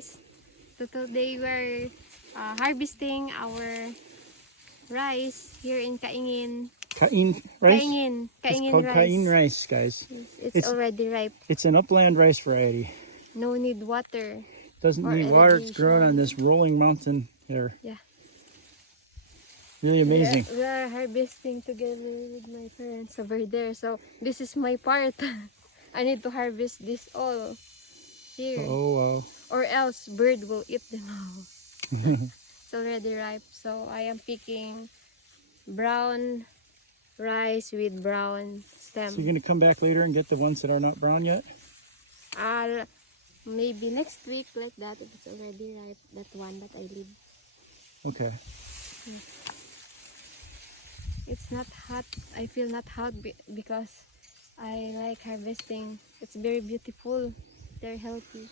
guys. So today we're harvesting our rice here in Kaingin. Kain rice? Kaingin It's called rice. Kain rice, guys. It's already ripe. It's an upland rice variety. No need water. Doesn't Or need water. It's grown on irrigation. this rolling mountain here. Yeah. Really amazing. We are harvesting together with my parents over there. So this is my part. I need to harvest this all here. Oh wow. Or else bird will eat them all. It's already ripe. So I am picking brown rice with brown stem. So you're gonna come back later and get the ones that are not brown yet? Maybe next week like that if it's already ripe. That one that I leave. Okay. It's not hot. I feel not hot because I like harvesting. It's very beautiful. Very healthy.